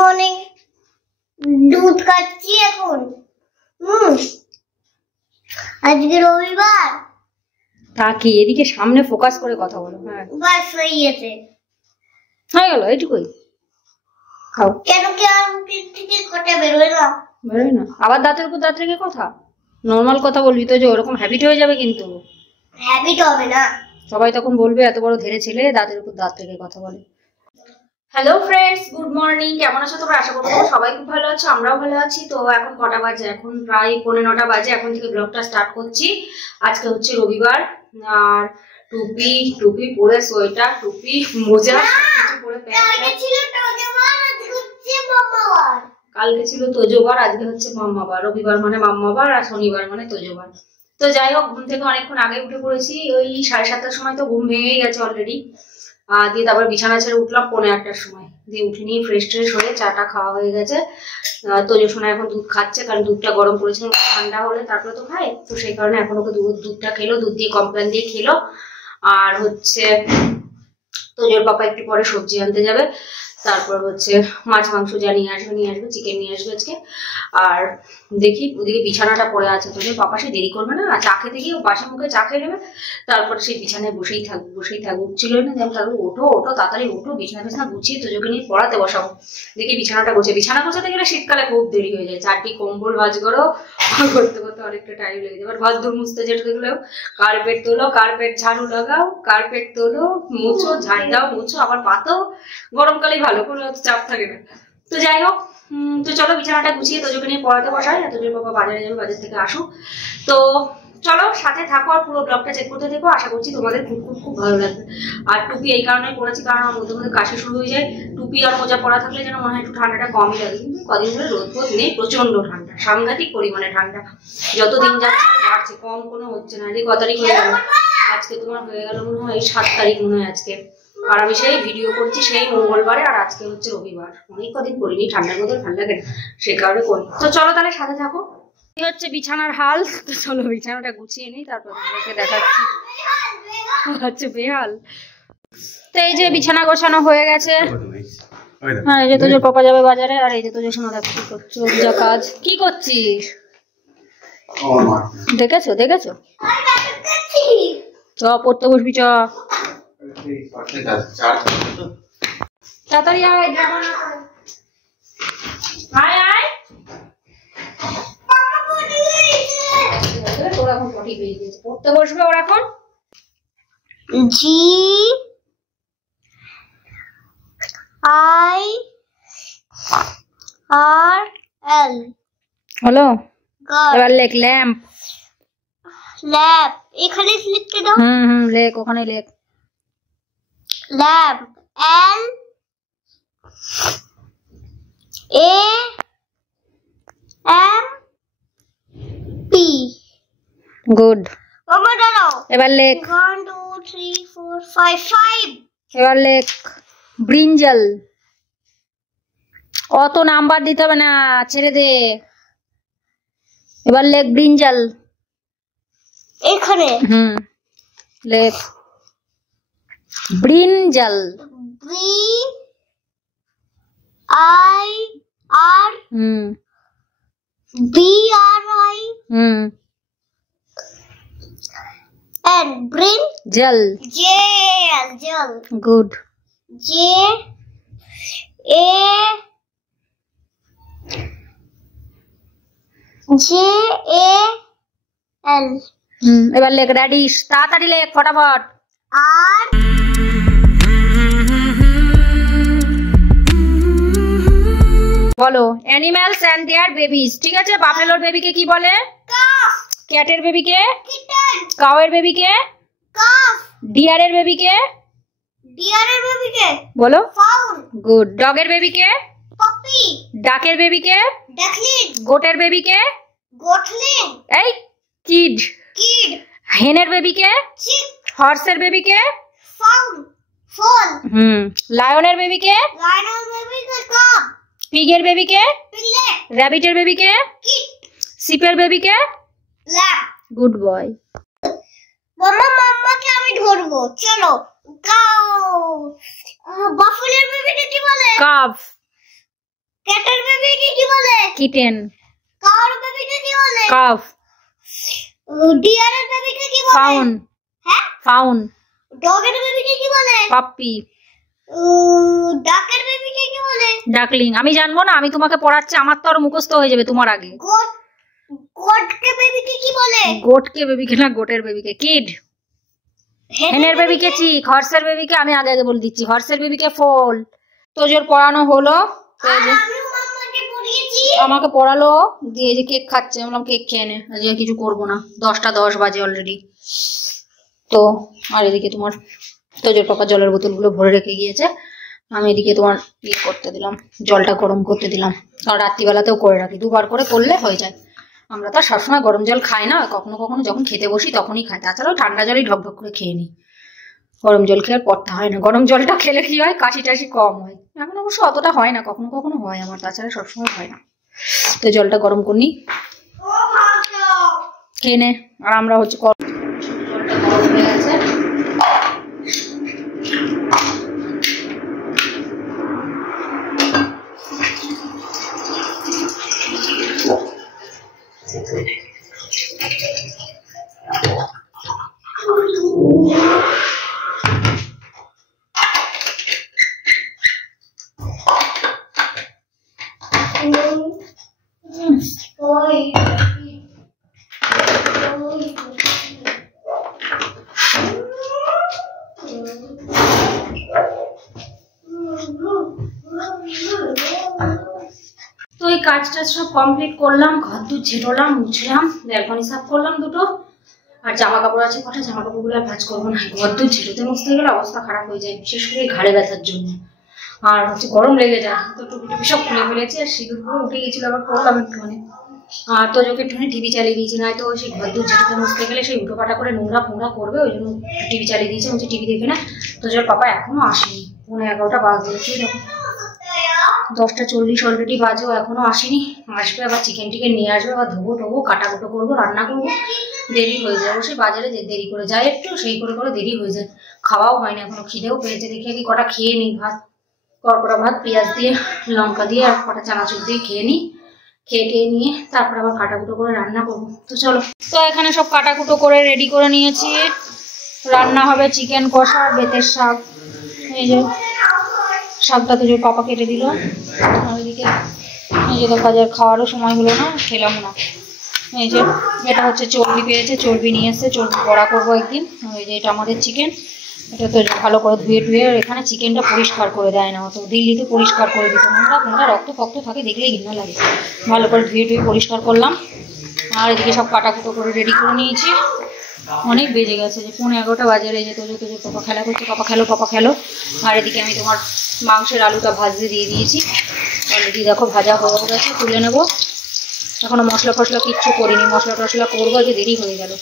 Morning. দুধ খাচ্ছি এখন। আজকে রবিবার। তা কি এদিকে সামনে ফোকাস করে কথা বলো। হ্যাঁ বাস হয়ে গেছে। হয়ে গেল এইটুকুই। খাও। কেন কি আর মুখের থেকে কথা বেরোয় না? বেরোয় না। আবার দাঁতের উপর দাঁত রেখে কথা। নর্মাল কথা বলবি তো, যে ওরকম হ্যাবিট হয়ে যাবে কিন্তু। হ্যাবিট হবে না। সবাই তখন বলবে এত বড় ধেরে ছেলে দাঁতের উপর দাঁত রেখে কথা বলে। Hello friends, good morning. কেমন আছো তোমরা? আশা করবো সবাই খুব ভালো আছো, আমরাও ভালো আছি। তো এখন কটা বাজে? এখন প্রায় 9:15 বাজে। এখন থেকে ব্লগটা স্টার্ট করছি। আজকে হচ্ছে রবিবার। আর টুপি টুপি পরে, সোয়েটার, টুপি, মোজা সবকিছু পরে। কালকে ছিল তোজোবার, আজকে হচ্ছে মাম্মাবার। রবিবার মানে মাম্মাবার আর শনিবার মানে তোজোবার। তো যাই হোক, ঘুম থেকে অনেকক্ষণ আগে উঠে পড়েছি। ওই 7:30টার সময় তো ঘুম ভেঙেই গেছে অলরেডি। দিয়ে তারপর বিছানা ছেড়ে উঠলাম 9:45টার সময়। দিয়ে উঠে নিয়ে ফ্রেশ ট্রেশ হয়ে চাটা খাওয়া হয়ে গেছে। তোজো সোনা এখন দুধ খাচ্ছে, কারণ দুধটা গরম করেছিল, ঠান্ডা হলে তারপরে তো খায়। তো সেই কারণে এখন ওকে দুধটা খেলো, দুধ দিয়ে কমপ্লেন দিয়ে খেলো। আর হচ্ছে তোজোর পাপা একটু পরে সবজি আনতে যাবে। তারপর হচ্ছে মাছ মাংস যা নিয়ে আসবে চিকেন নিয়ে আসবে আজকে। আর দেখি ওদিকে বিছানাটা পড়ে আছে। তোজোর পাপা সে দেরি করবে না, চা খেতে গিয়ে বাসি মুখে চা খেয়ে নেবে। তারপর সেই বিছানায় বসেই থাকবো উঠছিল না, যেমন তারপর ওঠো তাড়াতাড়ি ওঠো, বিছানা গুছিয়ে তোজোকে নিয়ে পড়াতে বসাবো। দেখি বিছানা গোছাতে গেলে শীতকালে খুব দেরি হয়ে যায়। চারটি কম্বল ভাঁজ করো, করতে অনেকটা টাইম লেগে যায়। এবার ঘর দূর মুছতে যেটা দেখলেও কার্পেট তোলো, কার্পেট ঝাড়ু লাগাও, কার্পেট তোলো, মুছো, ঝাড় দাও, মুছো, আবার পাতো। গরমকালে ভালো, কোনো চাপ থাকে না। তো যাই হোক, তো চলো বিছানাটা গুছিয়ে তোজোকে নিয়ে পড়াতে বসাই। তোজোর বাবা বাজারে যাবে, বাজার থেকে আসুক। তো চলো সাথে থাকো আর পুরো ব্লগটা চেক করতে দেখো। আশা করছি তোমাদের খুব খুব খুব ভালো লাগবে। আর টুপি এই কারণে পরেছি, কারণ আমার মধ্যে কাশি শুরু হয়ে যায়। টুপি আর মোজা পরা থাকলে যেন মনে হয় একটু ঠান্ডাটা কমই লাগে, কিন্তু কদিন ধরে রোদ নেই, প্রচন্ড ঠান্ডা, সাংঘাতিক পরিমাণে ঠান্ডা। যতদিন যাচ্ছে বাড়ছে, কম কোনো হচ্ছে না। যে 9 তারিখ হয়ে গেল, আজকে তোমার হয়ে গেল মনে হয় 7 তারিখ মনে হয় আজকে। আর আমি সেই ভিডিও করছি সেই মঙ্গলবারে, আর আজকে হচ্ছে রবিবার। অনেক কদিন করিনি, ঠান্ডার মধ্যে ভালো লাগে না, সে কারণে করি। তো চলো তাহলে সাথে থাকো। এই হচ্ছে বিছানার হাল। তো চলো বিছানাটা গুছিয়ে নিই, তারপর তোমাকে দেখাচ্ছি। হচ্ছে বেহাল। তো এই যে বিছানা গোছানো হয়ে গেছে। হ্যাঁ, এই যে তোজোর পাপা যাবে বাজারে, আর এই যে তোজোর সোনা দেখো কি করছো, যা কাজ। কি করছিস? দেখেছো চ পড়তে বসবি, চ তাড়াতাড়ি আয়, ড্রামা না করে। আয় আয়, ওরা এখন পটি পেয়ে গেছে, পড়তে বসবে ওরা এখন। GIRL হলো। এবার লেখ ল্যাম্প। ল্যাম্প এখানে লিখতে দাও। লেখ, ওখানে লেখ ল্যাম্প। LAMP। গুড। মামা দাঁড়াও, এবার লেখ 1 2 3 4 5। এবার লেখ ব্রিঞ্জাল। অত নাম্বার দিতে হবে না, ছেড়ে দে। এবার লেখ ব্রিঞ্জাল। এখানে লেখ brinjal. and brinjal. JAL. Good. JAL. এবার লেখ রেডিশ। তাড়াতাড়ি লেখ, ফটাফট। আর বলো অ্যানিমালস এন্ড देयर বেবিজ। ঠিক আছে, বাফেলোর বেবিকে কি বলে? কাফ। ক্যাটের বেবিকে কিটেন। কাউয়ের বেবিকে কাফ। ডিয়ারের বেবিকে বলো ফাউল। গুড। ডগের বেবিকে পপি। ডাকের বেবিকে ডাকলিং। গোটের বেবিকে গোটলিং। এই কিড। হেনের বেবিকে চিক। হর্সের বেবিকে ফাউল। ফল। লায়নের বেবিকে কাপ। পিগের বেবিকে পিগলেট। র‍্যাবিটের বেবিকে কিট। শিপের বেবিকে ল্যাম্ব। Good boy. মাম্মাকে আমি ধরবো, চলো। কাউ। বাফেলোর বেবিকে কি বলে? কাফ। ক্যাটের বেবিকে কি বলে? কিটেন। কাউর বেবিকে কি বলে? কাফ। ডিয়ারের বেবিকে কি বলে? ফাউন। হ্যাঁ? ফাউন। ডগের বেবিকে কি বলে? পাপ্পি। ডাকের বেবিকে কি বলে? ডাকলিং। আমি জানবো না, আমি তোমাকে পড়াচ্ছি, আমার তো আর মুখস্থ হয়ে যাবে তোমার আগে। গোটকে বেবিকে কি বলে? গোটকে বেবিকে না, গোটের বেবিকে কিড। হেনের বেবিকে চিক, হর্সের বেবিকে আমি আগে আগে বলে দিচ্ছি, হর্সের বেবিকে ফোল। তো জোর পড়ানো হলো, আমাকে পড়ালো দিয়ে যে কেক খাচ্ছে, আমি বললাম কেক খেয়ে নে, আজকে কিছু করবো না, 10টা 10 বাজে অলরেডি। তো আর এদিকে তোমার তোজোর পাপা জলের বোতলগুলো ভরে রেখে গিয়েছে, আমি এদিকে তোমার ইয়ে করতে দিলাম, জলটা গরম করতে দিলাম, কারণ রাত্রিবেলাতেও করে রাখি, 2বার করে করলে হয়ে যায়। আমরা তো সবসময় গরম জল খাই না, কখনো কখনো যখন খেতে বসি তখনই খাই, তাছাড়াও ঠান্ডা জলই ঢকঢক করে খেয়ে নিই, গরম জল খেয়ে আর পড়তে হয় না। গরম জলটা খেলে কি হয়, কাশি টাশি কম হয়, এখন অবশ্য অতটা হয় না, কখনো কখনো হয় আমার, তাছাড়া সবসময় হয় না। তো জলটা গরম করি, খেয়ে নে। আর আমরা হচ্ছে জলটা গরম হয়ে গেছে, তো এই কাজটা সব কমপ্লিট করলাম, ঘর দূর ঝেড়লাম, মুছলাম, ব্যালকনি সাফ করলাম দুটো, আর জামা কাপড় আছে কটা, জামা কাপড়গুলো আর ভাঁজ করবো না, ঘর দূর ঝেড়তে মুছতে গেলে অবস্থা খারাপ হয়ে যায়, বিশেষ করে ঘাড়ে ব্যথার জন্য, আর হচ্ছে গরম লেগে যায়। তো টুপি টুপি সব খুলে ফেলেছি, আর সিঁদুরগুলো উঠে গেছিল, আবার করলাম একটুখানি, আর তো যোকে একটুখানি টিভি চালিয়ে দিয়েছি, না তো সেই ঘর দূর ঝেড়তে মুছতে গেলে সেই উঠো পাটা করে নোংরা ফোংরা করবে, ওই জন্য টিভি চালিয়ে দিয়েছে, হচ্ছে টিভি দেখে না। তো জোর পাপা এখনো আসেনি, 11:30 বাজে, 10টা 40 অলরেডি বাজে, ও এখনো আসেনি, আসবে আবার চিকেন টিকেন নিয়ে আসবে, আবার ধোবো টোবো কাটাকুটো করবো, রান্না করবো, দেরি হয়ে যায়। অবশ্যই বাজারে দেরি করে যায় একটু, সেই করে করে দেরি হয়ে যায়, খাওয়াও হয় না এখনো, খিদেও পেয়েছে, দেখে কি কটা খেয়ে নিই, ভাত কড়কড়া ভাত পেঁয়াজ দিয়ে লঙ্কা দিয়ে আর কটা চানাচুর দিয়ে খেয়ে নিই, খেয়ে টেয়ে নিয়ে তারপর আবার কাটাকুটো করে রান্না করবো। তো চলো, তো এখানে সব কাটাকুটো করে রেডি করে নিয়েছি, রান্না হবে চিকেন কষা, বেতের শাক, এই যে শাকটা তো যে পাপা কেটে দিল, আর ওইদিকে এই যে বাজার খাওয়ারও সময় হলো না, খেলাম না। এই যে এটা হচ্ছে চর্বি পেয়েছে, চর্বি নিয়ে এসছে, চর্বি বড়া করবো একদিন। এই যে এটা আমাদের চিকেন, এটা তো ভালো করে ধুয়ে টুয়ে, এখানে চিকেনটা পরিষ্কার করে দেয় না, তো দিল্লিতে পরিষ্কার করে দিত, নোংরা ফোংরা রক্ত ফক্ত থাকে, দেখলেই ঘৃণা লাগে, ভালো করে ধুয়ে টুয়ে পরিষ্কার করলাম। আর এদিকে সব কাটাকুটো করে রেডি করে নিয়েছি, অনেক বেজে গেছে, যে 11:30 বাজে, এই যে তোজো তোজো পাপা খেলা করছে, পাপা খেলো পাপা খেলো। আর এদিকে আমি তোমার মাংসের আলুটা ভাজতে দিয়ে দিয়েছি, অলরেডি দেখো ভাজা হয়ে গেছে, তুলে নেবো, এখনো মশলা ফসলা কিচ্ছু করিনি, মশলা টশলা করবো, যে দেরি হয়ে গেল,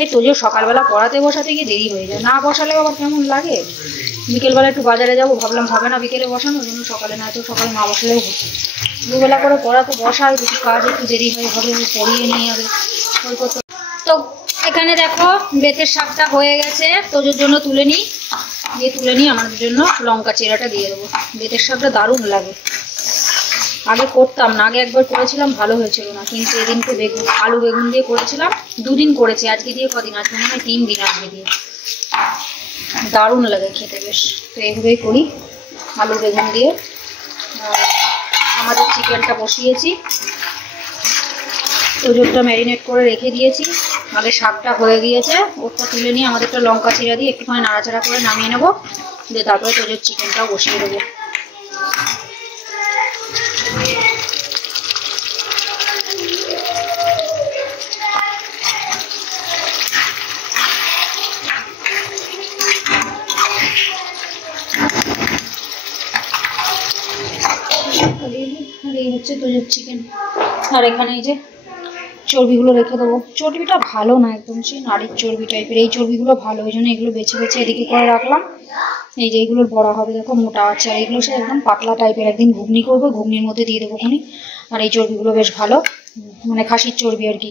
এই তোজো সকালবেলা পড়াতে বসাতে গিয়ে দেরি হয়ে যায়, না বসালেও আবার কেমন লাগে, বিকেলবেলা একটু বাজারে যাবো, ভাবলাম হবে না বিকেলে বসানো, ওই জন্য সকালে না, তো সকালে না বসলেও হচ্ছে, দুবেলা করে পড়াতে বসায়, কিছু কাজ একটু দেরি হয়ে হবে, পড়িয়ে নিয়ে যাবে ওই করতে। তো এখানে দেখো বেতের শাকটা হয়ে গেছে, তোজোর জন্য তুলে নিই, দিয়ে তুলে নিই আমাদের জন্য লঙ্কা চিরাটা দিয়ে দেবো। বেতের শাকটা দারুণ লাগে, আগে করতাম না, আগে একবার করেছিলাম ভালো হয়েছিল না, কিন্তু এদিনকে বেগুন আলু বেগুন দিয়ে করেছিলাম, 2 দিন করেছি, আজকে দিয়ে কদিন, আজকে মনে হয় 3 দিন আজকে দিয়ে, দারুণ লাগে খেতে বেশ। তো এইভাবেই করি আলু বেগুন দিয়ে। আমাদের চিকেনটা বসিয়েছি, তোজোরটা ম্যারিনেট করে রেখে দিয়েছি, আগে শাকটা হয়ে গিয়েছে, ওরটা তুলে নিয়ে আমাদেরটা লঙ্কা চিরা দিয়ে একটুখানি নাড়াচাড়া করে নামিয়ে নেবো, দিয়ে তারপরে তোজোর চিকেনটাও বসিয়ে দেবো। এই হচ্ছে তোজোর চিকেন, আর এখানে এই যে চর্বিগুলো রেখে দেবো, চর্বিটা ভালো না একদম, সেই নারীর চর্বি টাইপের, এই চর্বিগুলো ভালো, ওই জন্য এগুলো বেছে বেছে এদিকে করে রাখলাম। এই যে এইগুলোর বড়া হবে, দেখো মোটা আছে, আর এগুলো সে একদম পাতলা টাইপের, একদিন ঘুগনি করবো, ঘুগনির মধ্যে দিয়ে দেবো খানি। আর এই চর্বিগুলো বেশ ভালো, মানে খাসির চর্বি আর কি,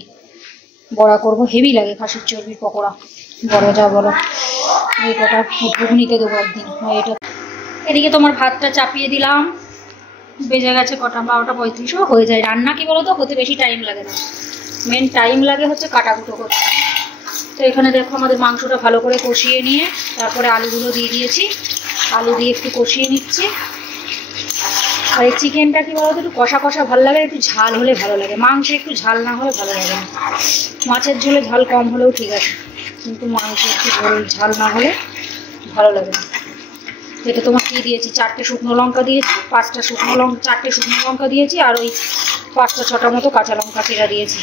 বড়া করবো, হেভি লাগে খাসির চর্বির পকোড়া, বড় যা বলো, এই কটা ঘুগনিতে দেবো একদিন। এটা এদিকে তোমার ভাতটা চাপিয়ে দিলাম, বেজে গেছে কটা, 12:35 হয়ে যায়। রান্না কি বলতো হতে বেশি টাইম লাগে না, মেন টাইম লাগে হচ্ছে কাটাকুটো করতে। তো এখানে দেখো আমাদের মাংসটা ভালো করে কষিয়ে নিয়ে তারপরে আলুগুলো দিয়ে দিয়েছি, আলু দিয়ে একটু কষিয়ে নিচ্ছি। আর এই চিকেনটা কি বলতো একটু কষা কষা ভালো লাগে, একটু ঝাল হলে ভালো লাগে, মাংস একটু ঝাল না হলে ভালো লাগে না। মাছের ঝোলে ঝাল কম হলেও ঠিক আছে, কিন্তু মাংস একটু ঝাল না হলে ভালো লাগে না। এটা তোমার কি দিয়েছি, 4টে শুকনো লঙ্কা দিয়েছি, 4টে শুকনো লঙ্কা দিয়েছি, আর ওই 5-6টা মতো কাঁচা লঙ্কা চিরা দিয়েছি।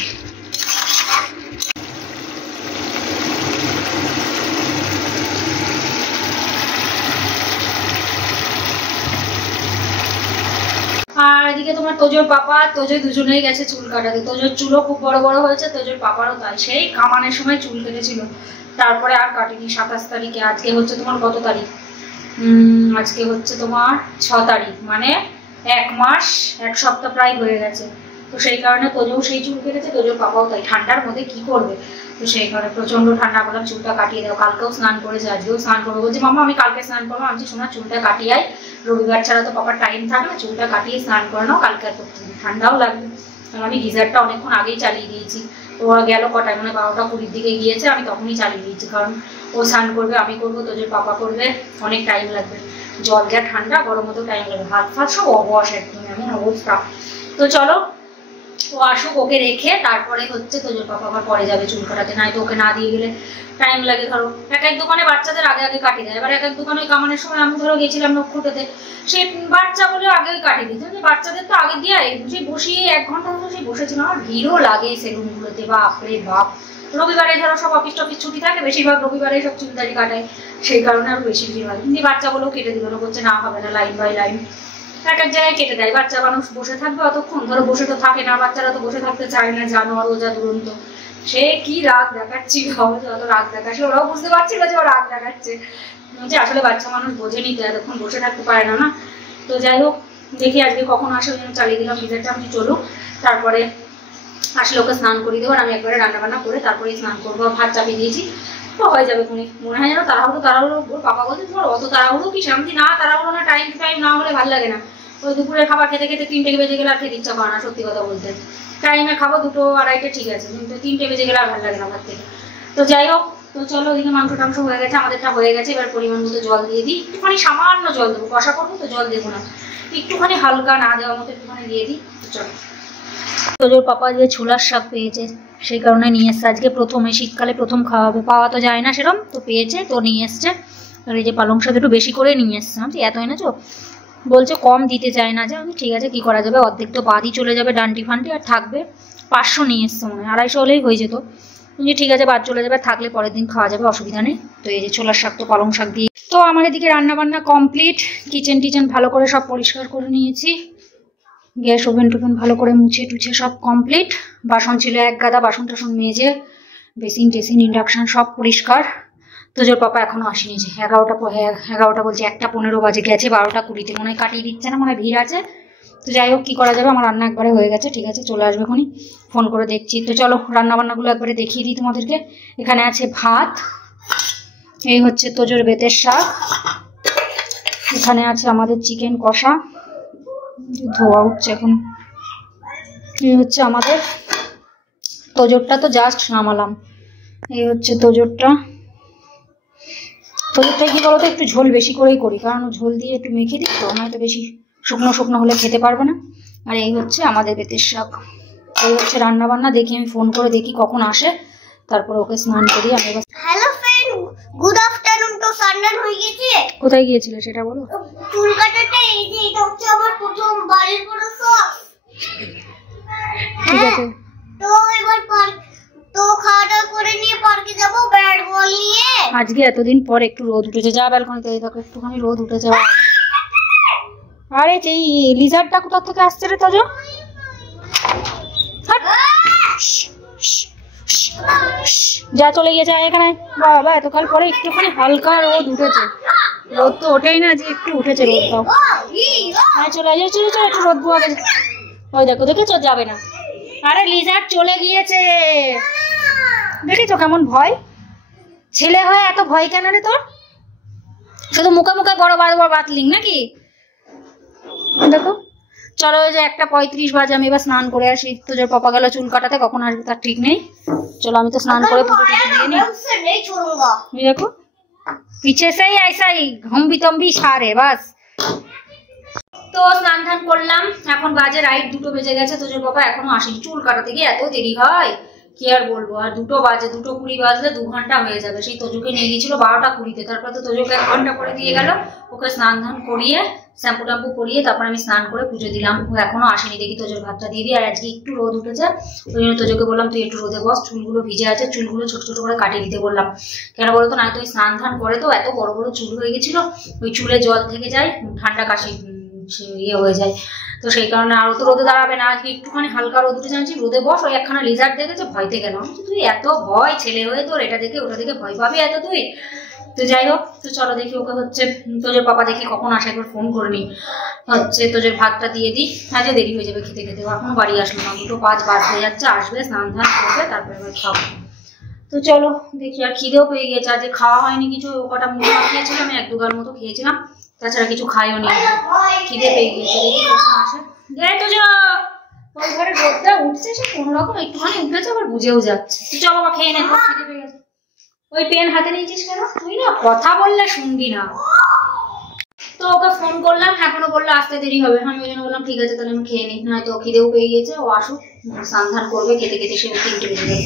আর এদিকে তোমার তোজোর পাপা তোজো দুজনেই গেছে চুল কাটাতে। তোজোর চুলও খুব বড় বড় হয়েছে, তোজোর পাপারও তাই। সেই কামানের সময় চুল কেটেছিল, তারপরে আর কাটেনি। 27 তারিখে, আজকে হচ্ছে তোমার কত তারিখ, আজকে হচ্ছে তোমার 6 তারিখ, মানে 1 মাস 1 সপ্তাহ প্রায় হয়ে গেছে। তো সেই কারণে তোজোও সেই চুল কেটেছে, তোজোর পাপাও তাই। ঠান্ডার মধ্যে কি করবে, তো সেই কারণে প্রচন্ড ঠান্ডা, বললাম চুলটা কাটিয়ে দাও। কালকেও স্নান করেছে, আজকেও স্নান করবো। বলছি মাম্মা আমি কালকে স্নান করবো। আমি শোনা চুলটা কাটিয়ে আয়, রবিবার ছাড়া তো পাপার টাইম থাকে না, চুলটা কাটিয়ে স্নান করে নাও, কালকে আর করতে হবে, ঠান্ডাও লাগবে। কারণ আমি গিজারটা অনেকক্ষণ আগেই চালিয়ে দিয়েছি। তো ওরা গেল কটায়, মানে 12টা 20 দিকে গিয়েছে, আমি তখনই চালিয়ে দিয়েছি। কারণ ও স্নান করবে, আমি করবো, তোজোর পাপা করবে, অনেক টাইম লাগবে। জল যা ঠান্ডা, গরম মতো টাইম লাগবে, হাত ফাত সব অবশ একদম এমন অবস্থা। তো চলো ও আসুক, ওকে রেখে তারপরে হচ্ছে তোজোর পাপা আবার পরে যাবে চুল কাটাতে। নাই তো ওকে না দিয়ে গেলে টাইম লাগে। ধরো এক দোকানে বাচ্চাদের আগে আগে কাটিয়ে দেয়, এবার এক দোকানে কামানোর সময় আমি ধরো গেছিলাম নক্ষত্রতে, সে বাচ্চা বলে আগে কাটিয়ে দিচ্ছে। বাচ্চাদের তো আগে দিয়ে বসিয়ে 1 ঘন্টা ধরে সেই বসেছিলাম। আমার ভিড়ও লাগে সেলুনগুলোতে, বাপরে বাপ। রবিবারে ধরো সব অফিস টফিস ছুটি থাকে, বেশিরভাগ রবিবারে সব চুলদারি কাটায়, সেই কারণে আরো বেশি ভিড় হয়। কিন্তু বাচ্চাগুলোও কেটে দিল, বলছে না হবে না, লাইন বাই লাইন এক জায়গায় কেটে দেয়। বাচ্চা মানুষ বসে থাকবে অতক্ষণ, ধরো বসে তো থাকে না, বাচ্চারা তো বসে থাকতে চায় না, জানো আর ওজা দুরন্ত। সে কি রাগ দেখাচ্ছিল, যত রাগ দেখাচ্ছে, ওরাও বুঝতে পারছিল যে ও রাগ দেখাচ্ছে, যে আসলে বাচ্চা মানুষ বোঝেনি তো, এতক্ষণ বসে থাকতে পারে না। তো যাই হোক, দেখি আজকে কখন আসে, ওই জন্য চালিয়ে দিলাম গিজারটা। আমি চলুক, তারপরে আসলে ওকে স্নান করিয়ে দেবো, আর আমি একবারে রান্না বান্না করে তারপরে স্নান করবো। ভাত চাপিয়ে দিয়েছি, তো হয়ে যাবে। তুমি মনে হয় যেন তাড়াহুড়ো ওর পাপা বলছে তোমার অত তাড়াহুড়ো কি শান্তি, না তাড়াহুড়ো না, টাইম টু টাইম না হলে ভালো লাগে না। ওই দুপুরের খাবার খেতে খেতে 3টে বেজে গেলে আর খেতে ইচ্ছা করে না, সত্যি কথা বলতে। টাইমে খাবো 2টো 2:30 ঠিক আছে, কিন্তু 3টে বেজে গেলে আর ভালো লাগে না ভাত থেকে। তো যাই হোক, তো চলো, ওইদিকে মাংস টাংস হয়ে গেছে, আমাদেরটা হয়ে গেছে। এবার পরিমাণ মতো জল দিয়ে দিই, একটুখানি সামান্য জল দেবো, কষা করবো তো জল দেবো না, একটুখানি হালকা না দেওয়ার মতো একটুখানি দিয়ে দিই। চলো, তোজোর পাপা যে ছোলার শাক পেয়েছে, সেই কারণে নিয়ে এসছে আজকে, প্রথমে শীতকালে প্রথম খাওয়াবে, পাওয়া তো যায় না সেরকম, তো পেয়েছে তো নিয়ে এসছে। আর এই যে পালং শাক একটু বেশি করে নিয়ে এসছে, আমি এত এনেছো, বলছে কম দিতে চায় না। যে আমি ঠিক আছে কি করা যাবে, অর্ধেক তো বাদই চলে যাবে, ডান্টি ফান্টি আর থাকবে। 500 নিয়ে এসছে মনে হয়, 250 হলেই হয়ে যেত। ঠিক আছে, বাদ চলে যাবে, থাকলে পরের দিন খাওয়া যাবে, অসুবিধা নেই। তো এই যে ছোলার শাক তো পালং শাক দিয়ে। তো আমার এদিকে রান্না বান্না কমপ্লিট, কিচেন টিচেন ভালো করে সব পরিষ্কার করে নিয়েছি, গ্যাস ওভেন টোভেন ভালো করে মুছে টুছে সব কমপ্লিট। বাসন ছিল 1 গাদা, বাসন টাসন মেজে, বেসিন টেসিন ইন্ডাকশন সব পরিষ্কার। তোজোর পাপা এখনো আসেনি, যে 11টা বলছে, 1:15 বাজে, গেছে 12:20 মনে হয়, কাটিয়ে দিচ্ছে না, মনে হয় ভিড় আছে। তো যাই হোক, কি করা যাবে, আমার রান্না একবারে হয়ে গেছে, ঠিক আছে, চলে আসবে এখনই, ফোন করে দেখছি। তো চলো রান্না বান্নাগুলো একবারে দেখিয়ে দিই তোমাদেরকে। এখানে আছে ভাত, এই হচ্ছে তোজোর বেতের শাক, এখানে আছে আমাদের চিকেন কষা, ধোয়া উঠছে এখন। এই হচ্ছে আমাদের তোজোরটা, তো জাস্ট নামালাম। এই হচ্ছে তোজোরটা কি বলতো, একটু ঝোল বেশি করেই করি, কারণ ঝোল দিয়ে একটু মেখে দিই, তো নয়তো বেশি শুকনো শুকনো হলে খেতে পারবে না। আর এই হচ্ছে আমাদের বেতের শাক। এই হচ্ছে রান্না বান্না। দেখি আমি ফোন করে দেখি কখন আসে, তারপর ওকে স্নান করি। আমি হ্যালো ফ্রেন্ড, গুড আফটারনুন। তো স্নান হয়ে গেছে। কোথায় গিয়েছিলে সেটা বলো। চুল কাটাতে, এই যে এটা হচ্ছে আমার প্রথম বাড়ির বড় শখ। ঠিক আছে, তো এবার তো খাওয়া দাওয়া করে নিয়ে পার্কে যাবো ব্যাট বল নিয়ে। আজকে এতদিন পর একটু রোদ উঠেছে, যা ব্যালকনিতে দেখো একটুখানি রোদ উঠে যাওয়া। আরে এই লিজারটা কোথা থেকে আসছে রে তোজো? যা চলে গিয়েছে এখানে। বাবা এতকাল পরে একটুখানি হালকা রোদ উঠেছে, রোদ তো ওঠেই না, যে একটু উঠেছে রোদটাও। হ্যাঁ চলে আসে, চলে চলে একটু রোদ পোয়াবে। ওই দেখো, দেখেছো, যাবে না। আরে লিজার চলে গিয়েছে, দেখেছো কেমন ভয়, ছেলে হয়ে এত ভয় কেন রে তোর? শুধু মুখে মুখে বড় বড় বাতলিং নাকি? দেখো চলো, ওই যে 1:35 বাজে, আমি এবার স্নান করে আসি। তোজোর পাপা গেল চুল কাটাতে, কখন আসবে তার ঠিক নেই। চলো আমি তো স্নান করে পুজো টুজো দিয়ে নিই। দেখো পিছে সেই আইসাই ঘম্বি তম্বি সারে বাস। তো স্নান ধান করলাম, এখন বাজে রাইট 2টো বেজে গেছে। তোজোর বাবা এখনো আসেনি। চুল কাটাতে গিয়ে এত দেরি হয় কি আর বলবো। আর 2টো বাজে, 2:20 বাজলে 2 ঘন্টা হয়ে যাবে। সেই তোজোকে নিয়ে গিয়েছিল 12:20-তে, তারপর তো তোজোকে 1 ঘন্টা করে দিয়ে গেল। ওকে স্নান ধান করিয়ে শ্যাম্পু ট্যাম্পু করিয়ে তারপর আমি স্নান করে পুজো দিলাম। ও এখনো আসেনি, দেখি তোজোর ভাতটা দিয়ে দিই। আর আজকে একটু রোদ উঠেছে, ওই জন্য তোজোকে বললাম তুই একটু রোদে বস, চুলগুলো ভিজে আছে, চুলগুলো ছোট ছোট করে কাটিয়ে দিতে বললাম। কেন বলতো, না তো ওই স্নান ধান করে তো এত বড় বড় চুল হয়ে গেছিল, ওই চুলে জল থেকে যায়, ঠান্ডা কাশি ইয়ে হয়ে যায়। তো সেই কারণে আরো তো রোদে দাঁড়াবে না, আজকে একটুখানি হালকা রোদ উঠে জানছি রোদে বস। ওই একখানা লিজার্ড দেখেছে, ভয়তে গেলাম। তুই এত ভয় ছেলে হয়ে, তোর এটা দেখে ওটা দেখে ভয় পাবি এত তুই? তো যাই হোক, তো চলো দেখি ওকে হচ্ছে তোজোর পাপা দেখি কখন আসে, একবার ফোন করে নি। হচ্ছে তোজোর ভাতটা দিয়ে দিই, আজকে দেরি হয়ে যাবে খেতে খেতে। এখনো বাড়ি আসলো না, 2:05 বাজতে যাচ্ছে। আসবে, স্নান ধান করবে, তারপরে এবার খাবো। তো চলো দেখি। আর খিদেও পেয়ে গিয়েছে, আজকে খাওয়া হয়নি কিছু। কটা মুড়ি মাখিয়েছিলাম, 1-2 গাল মতো খেয়েছিলাম, তাছাড়া কিছু খাইও নি। খিদে পেয়ে গিয়েছে, দেখি কখন আসে। ওই ঘরে রোদটা উঠছে, সে কোনো রকম একটুখানি উঠেছে, আবার বুঝেও যাচ্ছে। চল বাবা খেয়ে নে, খিদে পেয়ে গেছে। ওই পেন হাতে নিয়েছিস কেন? তুই না কথা বললে শুনবি না। তো ওকে ফোন করলাম, এখনো বললো আসতে দেরি হবে। আমি ওই জন্য বললাম ঠিক আছে তাহলে আমি খেয়ে নিই, নয়তো খিদেও পেয়ে গেছে। ও আসুক, স্নান ধান করবে, খেতে খেতে সে 3টে বেজে যাবে।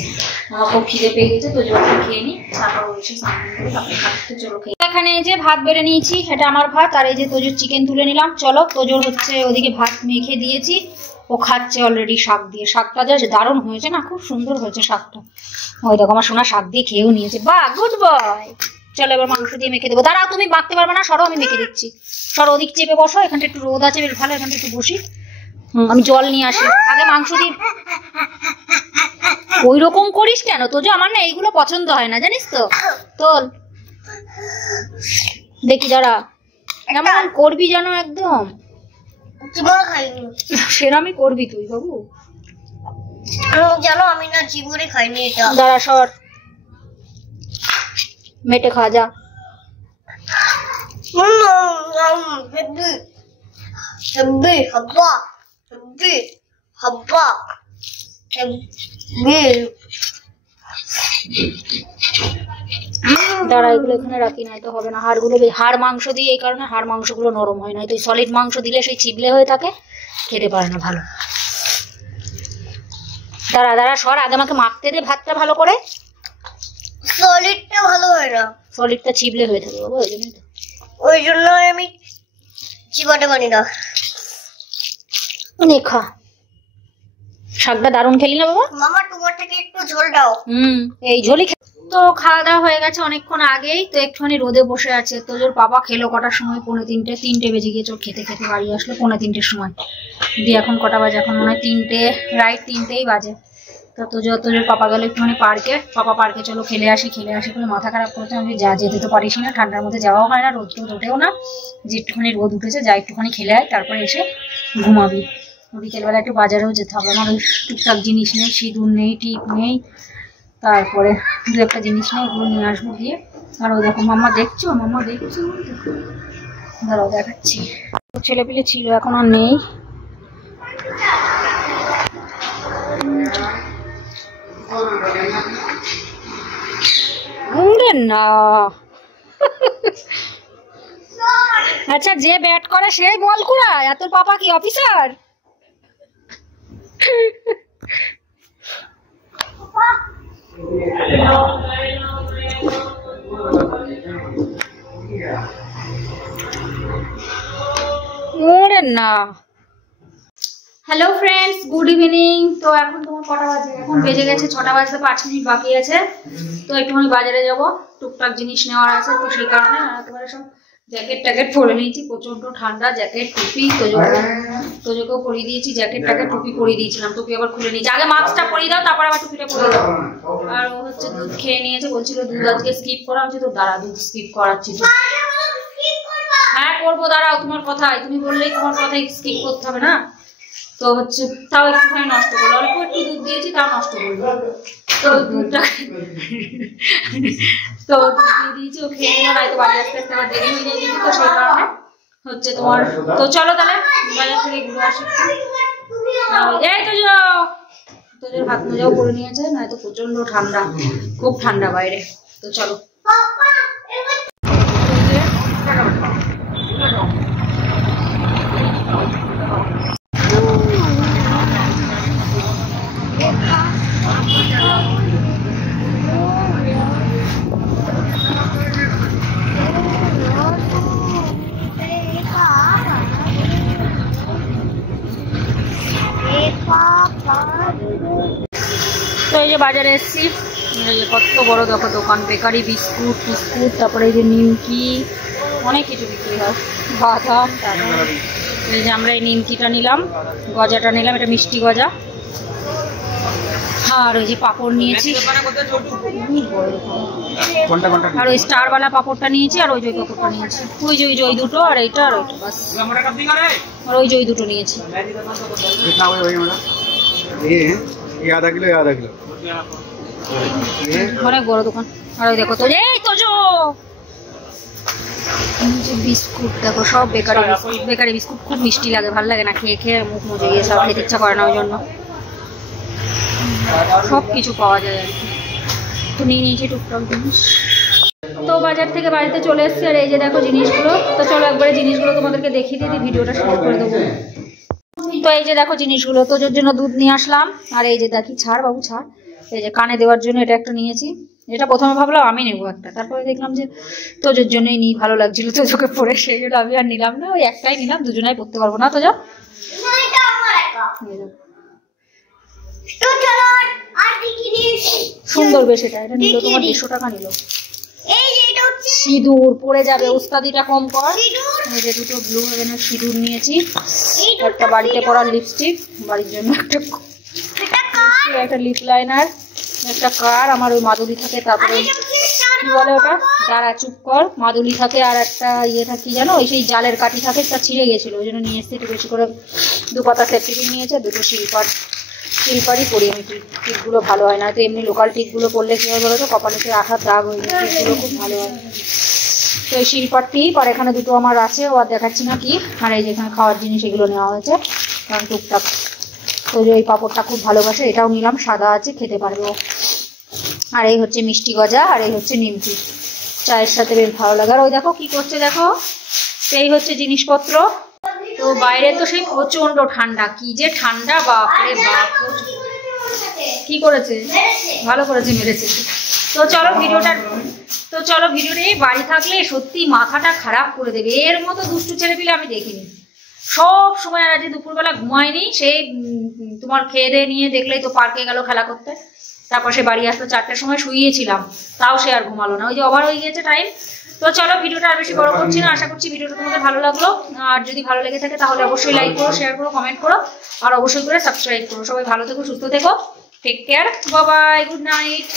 আমার খুব খিদে পেয়ে গেছে, তো জল খেয়ে নিই, তারপর ও এসে স্নান করে তারপরে খাচ্ছে। চলো খেয়ে। এখানে এই যে ভাত বেড়ে নিয়েছি, এটা আমার ভাত। আর এই যে তোজোর চিকেন তুলে নিলাম। চলো, তোজোর হচ্ছে ওদিকে ভাত মেখে দিয়েছি, ও খাচ্ছে অলরেডি শাক দিয়ে। শাকটা যা দারুণ হয়েছে না, খুব সুন্দর হয়েছে শাকটা। ওই দেখো আমার সোনা শাক দিয়ে খেয়েও নিয়েছে, বাহ গুড বয়। চলো এবার মাংস দিয়ে মেখে দেবো। দাঁড়াও, তুমি মাখতে পারবে না, সরো আমি মেখে দিচ্ছি। সরো, ওদিক চেপে বসো, এখানটা একটু রোদ আছে বেশ ভালো, এখানটা একটু বসি। আমি জল নিয়ে আসি, আগে মাংস দিয়ে। ওই রকম করিস কেন তোজো? আমার না এইগুলো পছন্দ হয় না, জানিস তো। তোল দেখি, দাঁড়া, এমন করবি যেন একদম সেরামি করবি তুই বাবু। জানো আমি না জীবনে খাইনি এটা। দাঁড়া, সর, মেটে খা যা। দাঁড়া, এগুলো এখানে রাখি, নাই তো হবে না। হাড়গুলো, হাড় মাংস দিয়ে এই কারণে হাড় মাংসগুলো নরম হয় না, তো সলিড মাংস দিলে সেই চিবলে হয়ে থাকে, খেতে পারে না ভালো। দাঁড়া দাঁড়া সর, আগে আমাকে মাখতে দে ভাতটা ভালো করে। সলিডটা ভালো হয় না, সলিডটা চিবলে হয়ে থাকে বাবা, ওই জন্য আমি চিবাতে পারি না। নে খা, শাকটা দারুণ খেলি না বাবা। মামা তোমার থেকে একটু ঝোল দাও। এই ঝোলই। তো খাওয়া দাওয়া হয়ে গেছে অনেকক্ষণ আগেই, তো একটুখানি রোদে বসে আছে। তোজোর বাবা খেলো কটার সময়? 3:45 বেজে গিয়েছে। ওর খেতে খেতে বাড়ি আসলো 3:45 সময়। দিয়ে এখন কটা বাজে? এখন মনে হয় 3টে, রাইট 3টেই বাজে। তো তোজোর পাপা গেল একটুখানি পার্কে। পাপা পার্কে চলো খেলে আসি, খেলে আসি করে মাথা খারাপ করেছে। আমি যা যেতে তো পারিস না, ঠান্ডার মধ্যে যাওয়াও হয় না, রোদ টোদ ওঠেও না, যে একটুখানি রোদ উঠেছে যা একটুখানি খেলে আয়, তারপরে এসে ঘুমাবি। বিকেলবেলা একটু বাজারেও যেতে হবে, আমার ওই টুকটাক জিনিস নেই, সিঁদুর নেই, টিপ নেই, তারপরে 2-একটা জিনিস নেই, ওগুলো নিয়ে আসবো গিয়ে। আর ওই দেখো মাম্মা দেখছো, মাম্মা দেখছো, দাঁড়াও দেখাচ্ছি। ছেলেপিলে ছিল, এখন আর নেই। না আচ্ছা, যে ব্যাট করে সেই বল কুড়ায়, আর তোর পাপা কি অফিসার? না। Hello friends, good evening. তো এখন তোমার কটা বাজে? এখন বেজে গেছে 6টা বাজতে 5 মিনিট বাকি আছে। তো একটুখানি বাজারে যাব, টুকটাক জিনিস নেওয়ার আছে, তো সেই কারণে একেবারে সব জ্যাকেট ট্যাকেট পরে নিয়েছি। প্রচন্ড ঠান্ডা, জ্যাকেট টুপি তোজোকেও পরিয়ে দিয়েছি, জ্যাকেট ট্যাকেট টুপি পরিয়ে দিয়েছিলাম, টুপি আবার খুলে নিয়েছি। আগে মাস্কটা পরিয়ে দাও, তারপর আবার টুপিটা পরিয়ে দাও। আর ও হচ্ছে দুধ খেয়ে নিয়েছে, বলছিল দুধ আজকে স্কিপ করা হচ্ছে। তো দাঁড়া, দুধ স্কিপ করাচ্ছি তো। হ্যাঁ করবো, দাঁড়াও, তোমার কথাই, তুমি বললেই তোমার কথাই স্কিপ করতে হবে না। তো হচ্ছে তাও একটুখানি নষ্ট করলো, অল্প একটু দুধ দিয়েছি, তাও নষ্ট করলো। তো দুধটা তো দুধ দিয়ে দিয়েছি, ও খেয়ে নিল, নয়তো বাড়ি আসতে আসতে আবার দেরি হয়ে যায়। তো সেই কারণে হচ্ছে তোমার। তো চলো তাহলে বাজার থেকে ঘুরে আসি। এই তোজোর হাত মোজাও পরে নিয়েছে, নয়তো প্রচন্ড ঠান্ডা, খুব ঠান্ডা বাইরে। তো চলো। তো এই যে বাজারে এসছি, এই যে কত বড় দেখো দোকান, বেকারি, বিস্কুট টিস্কুট, তারপরে এই যে নিমকি, অনেক কিছু বিক্রি হয়, বাদাম। তারপরে এই যে আমরা এই নিমকিটা নিলাম, গজাটা নিলাম, এটা মিষ্টি গজা। আর ওই যে পাঁপড় নিয়েছি, আর ওই স্টারওয়ালা পাঁপড়টা নিয়েছি, আর ওই যে পাঁপড়টা নিয়েছি, ওই যে ওই দুটো, আর এইটা আর ওইটা, বাস। আর ওই যে ওই দুটো নিয়েছি। অনেক বড় দোকান। আর ওই দেখো তো বিস্কুট, দেখো সব বেকারি বিস্কুট, খুব মিষ্টি লাগে, ভালো লাগে না খেয়ে খেয়ে মুখ মজে গিয়ে, সব খেতে ইচ্ছা করে না, ওই জন্য সব কিছু পাওয়া যায় আর কি। তো নিয়ে নিয়েছি টুকটাক জিনিস। তো বাজার থেকে বাড়িতে চলে এসেছি, আর এই যে দেখো জিনিসগুলো। তো চলো একবারে জিনিসগুলো তোমাদেরকে দেখিয়ে দিই, ভিডিওটা শেষ করে দেবো। তো এই যে দেখো জিনিসগুলো, তোজোর জন্য দুধ নিয়ে আসলাম। আর এই যে দেখি, ছাড় বাবু ছাড়, এই যে কানে দেওয়ার জন্য এটা একটা নিয়েছি। এটা প্রথমে ভাবলাম আমি নেবো একটা, তারপরে দেখলাম যে তোজোর জন্যই নিই, ভালো লাগছিল তোজোকে পরে, সেই জন্য আমি আর নিলাম না, ওই একটাই নিলাম, দুজনাই পড়তে পারবো না। তোজো সুন্দর বেশ, এটা নিল তোমার 150 টাকা নিল। সিঁদুর পরে যাবে, উস্তাদিটা কম কর। এই যে দুটো ব্লু হেভেনের সিঁদুর নিয়েছি, একটা বাড়িতে পরার লিপস্টিক, বাড়ির জন্য একটা লিপ লাইনার, একটা কার আমার ওই মাদুলি থাকে, তারপরে কি বলে ওটা, দাঁড়া চুপ কর, মাদুলি থাকে, আর একটা ইয়ে থাকে জানো, ওই সেই জালের কাঠি থাকে, একটা ছিঁড়ে গেছিল, ওই জন্য নিয়ে এসছি একটু বেশি করে। 2 পাতা সেফটি পিন নিয়েছে, 2টো শিলপারই পরি আমি, টিপগুলো ভালো হয় না, তো এমনি লোকাল টিপগুলো পরলে কি হয় বলো তো, কপালে সে আঠার দাগ হয়ে যায়, টিপগুলো খুব ভালো হয়। তো এই শিলপার টিপ, আর এখানে 2টো আমার আছে, ও আর দেখাচ্ছি না কি। আর এই যেখানে খাওয়ার জিনিস এগুলো নেওয়া হয়েছে, কারণ টুকটাক। তো এই পাঁপড়টা খুব ভালোবাসে, এটাও নিলাম, সাদা আছে, খেতে পারবে ও। আর এই হচ্ছে মিষ্টি গজা, আর এই হচ্ছে নিমকি, চায়ের সাথে বেশ ভালো লাগে। আর ওই দেখো কি করছে দেখো, এই হচ্ছে জিনিসপত্র। তো বাইরে তো সেই প্রচন্ড ঠান্ডা, কি যে ঠান্ডা, বাপরে বাপ। কি করেছে, ভালো করেছে, মেরেছে। তো চলো ভিডিওটা বাড়ি থাকলে সত্যি মাথাটা খারাপ করে দেবে, এর মতো দুষ্টু ছেলে পেলে আমি দেখিনি সব সময়। আর আজকে দুপুরবেলা ঘুমায়নি, সেই তোমার খেয়ে দিয়ে নিয়ে দেখলেই তো পার্কে গেল খেলা করতে, তারপর সে বাড়ি আসলো 4টার সময়, শুইয়েছিলাম, তাও সে আর ঘুমালো না, ওই যে ওভার হয়ে গিয়েছে টাইম। তো চলো ভিডিওটা আর বেশি বড় করছি না, আশা করছি ভিডিওটা তোমাদের ভালো লাগলো। আর যদি ভালো লেগে থাকে তাহলে অবশ্যই লাইক করো, শেয়ার করো, কমেন্ট করো, আর অবশ্যই করে সাবস্ক্রাইব করো। সবাই ভালো থেকো, সুস্থ থেকো, take care, bye bye, good night.